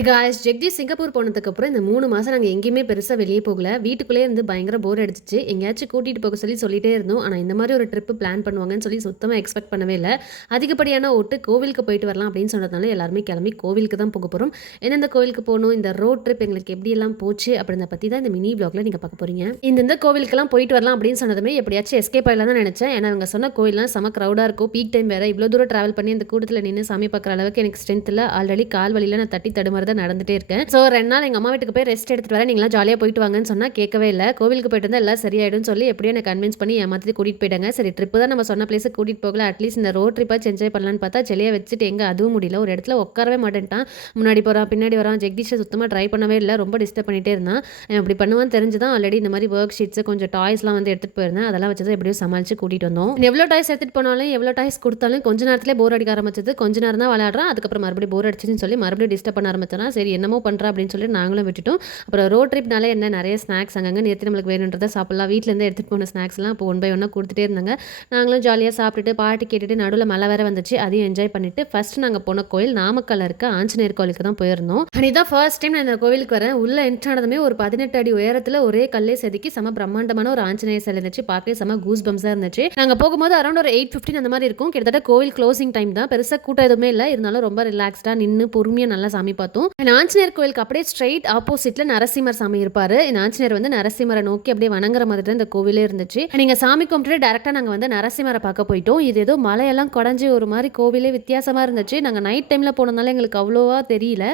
Hey guys, Jagadish Singapore போனதுக்கப்புறம் இந்த 3 மாசம் நாங்க எங்கேயுமே பெருசா வெளியே போகல. வீட்டுக்குள்ளேயே இருந்து பயங்கர போர் அடிச்சுச்சு. எங்கேயாச்சும் கூட்டிட்டு போக சொல்லிட்டே இருந்தோம். ஆனா இந்த மாதிரி ஒரு ட்ரிப் பிளான் பண்ணுவாங்கன்னு சுத்தமா எக்ஸ்பெக்ட் பண்ணவே இல்ல. அதிகப்படியான ஓட்டு கோவிலுக்கு போயிட்டு வரலாம் அப்படின்னு சொன்னதுனால எல்லாருமே கிளம்பி கோவிலுக்கு தான் போக போறோம். எந்தெந்த கோவிலுக்கு போகணும், இந்த ரோட் ட்ரிப் எங்களுக்கு எப்படியெல்லாம் போச்சு அப்படின்றத பத்தி தான் இந்த மினி வ்ளாக்ல நீங்க பார்க்க போறீங்க. இந்த கோவிலுக்கெல்லாம் போயிட்டு வரலாம் அப்படின்னு சொன்னதுமே எப்படியாச்சும் எஸ்கேப் ஆயிடலாம் தான் நினைச்சேன். ஏன்னா அவங்க சொன்ன கோயில்லாம் செம க்ரௌடா இருக்கும். பீக் டைம் வேற. இவ்வளோ தூரம் டிராவல் பண்ணி அந்த கூட்டத்தில் நின்று சாமி பார்க்குற அளவுக்கு எனக்கு ஸ்ட்ரென்த் இல்லை. ஆல்ரெடி கால் வலியில நான் தட்டி தடுமாறி தான் நடந்துட்டே இருக்கேன். ஸோ 2 நாள் எங்கள் அம்மா வீட்டுக்கு போய் ரெஸ்ட் எடுத்துட்டு வரேன், நீங்களாம் ஜாலியாக போயிட்டு வாங்கன்னு சொன்னால் கேட்கவே இல்லை. கோவிலுக்கு போயிட்டு வந்தால் எல்லாம் சரியாயிடும் சொல்லி எப்படியும் எனக்கு கன்வின்ஸ் பண்ணி ஏமாற்றி கூட்டிகிட்டு போயிட்டாங்க. சரி ட்ரிப்பு தான் நம்ம சொன்ன பிளேஸுக்கு கூட்டிகிட்டு போகல, அட்லீஸ்ட் இந்த ரோட் ட்ரிப்பாக என்ஜாய் பண்ணலான்னு பார்த்தா செல்லியை வச்சுட்டு எங்கே அதுவும் முடியல. ஒரு இடத்துல உட்காரவே மாட்டேன்ட்டான். முன்னாடி போகிறான், பின்னாடி வரான். ஜெகதீஷை சுத்தமாக ட்ரை பண்ணவே இல்லை, ரொம்ப டிஸ்டர்ப் பண்ணிகிட்டே இருந்தான். இப்படி பண்ணுவான்னு தெரிஞ்சு தான் ஆல்ரெடி இந்த மாதிரி ஒர்க் ஷீட்ஸு கொஞ்சம் டாய்ஸ்லாம் வந்து எடுத்துகிட்டு போயிருந்தேன். அதெல்லாம் வச்சு தான் எப்படியும் சமாளித்து கூட்டிகிட்டு வந்தோம். எவ்வளோ டாய்ஸ் எடுத்துகிட்டு போனாலும் எவ்வளோ டாய்ஸ் கொடுத்தாலும் கொஞ்ச நேரத்திலே போர் அடிக்க ஆரம்பிச்சது. கொஞ்ச நேரம் தான் விளையாடுறான், அதுக்கப்புறம் மறுபடியும் போர் அடிச்சுன்னு சொல்லி மறுபடியும் டிஸ்டர்ப் பண்ண ஆரம்பிச்சானா. சரி என்னமோ பண்ணுறா அப்படின்னு சொல்லி நாங்களும் விட்டுட்டோம். அப்புறம் ரோட் ட்ரிப்னால என்ன நிறைய ஸ்நாக்ஸ் அங்கங்கே நிறுத்தி நம்மளுக்கு வேணுன்றதை சாப்பிடலாம். வீட்டிலேருந்து எடுத்துகிட்டு போன ஸ்நாக்ஸ்லாம் இப்போ 1 by 1 கொடுத்துட்டே இருந்தாங்க. நாங்களும் ஜாலியாக சாப்பிட்டுட்டு பாட்டு கேட்டுட்டு நடுவில் மழை வேற வந்துச்சு, அதையும் என்ஜாய் பண்ணிட்டு ஃபர்ஸ்ட் நாங்கள் போன கோயில் நாமக்கல்ல இருக்க ஆஞ்சநேயர் கோயிலுக்கு தான் போயிருந்தோம். இதான் ஃபர்ஸ்ட் டைம் நான் இந்த கோவிலுக்கு வரேன். உள்ள என்ட்ரானதுமே ஒரு 18 அடி உயரத்தில் ஒரே கல்லே செதுக்கி செம பிரம்மாண்டமான ஒரு ஆஞ்சநேயர் சிலை இருந்துச்சு. பார்க்கவே செம கூஸ் பம்ஸாக இருந்துச்சு. நாங்கள் போகும்போது அரௌண்ட் ஒரு 8:15 அந்த மாதிரி இருக்கும். கிட்டத்தட்ட கோவில் க்ளோசிங் டைம் தான். பெருசாக கூட்டம் எதுவுமே இல்லை, இருந்தாலும் ரொம்ப ரிலாக்ஸ்டாக நின்று பொறுமையாக நல்லா சாமி பார்த்தோம். ஆஞ்சநேயர் கோயிலுக்கு அப்படியே ஸ்ட்ரைட் ஆப்போசிட்ல நரசிம்மர் சாமி இருப்பாரு. இந்த ஆஞ்சநேயர் வந்து நரசிம்மரை நோக்கி அப்படியே வணங்குற மாதிரி தான் இந்த கோவிலே இருந்துச்சு. நீங்க சாமி கும்பிட்டு டைரக்டா நாங்க வந்து நரசிம்மரை பார்க்க போயிட்டோம். இது ஏதோ மலையெல்லாம் குடஞ்சி ஒரு மாதிரி கோவிலே வித்தியாசமா இருந்துச்சு. நாங்க நைட் டைம்ல போனதுனால எங்களுக்கு அவ்வளோவா தெரியல,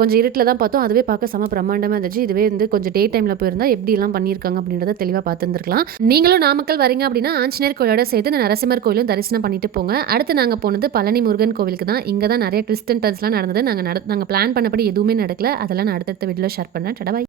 கொஞ்சம் இருட்டில் தான் பார்த்தோம். அதுவே பார்க்க செம பிரம்மாண்டமா இருந்துச்சு. இதுவே வந்து கொஞ்சம் டே டைம்ல போயிருந்தா எப்படி எல்லாம் பண்ணியிருக்காங்க அப்படின்றத தெளிவாக பார்த்துருந்துருக்கலாம். நீங்களும் நாமக்கல் வரீங்க அப்படின்னா ஆஞ்சநேயர் கோயிலோட சேர்த்து இந்த நரசிம்மர் கோயிலும் தரிசனம் பண்ணிட்டு போங்க. அடுத்து நாங்க போனது பழனி முருகன் கோவிலுக்கு தான். இங்க தான் நிறைய ட்விஸ்ட் அண்ட் டர்ன்ஸ்லாம் நடந்தது. நாங்க பிளான் பண்ணபடி எதுவுமே நடக்கல. அதெல்லாம் நான் அடுத்தடுத்த வீடியோல ஷேர் பண்ணேன். டடா பாய்.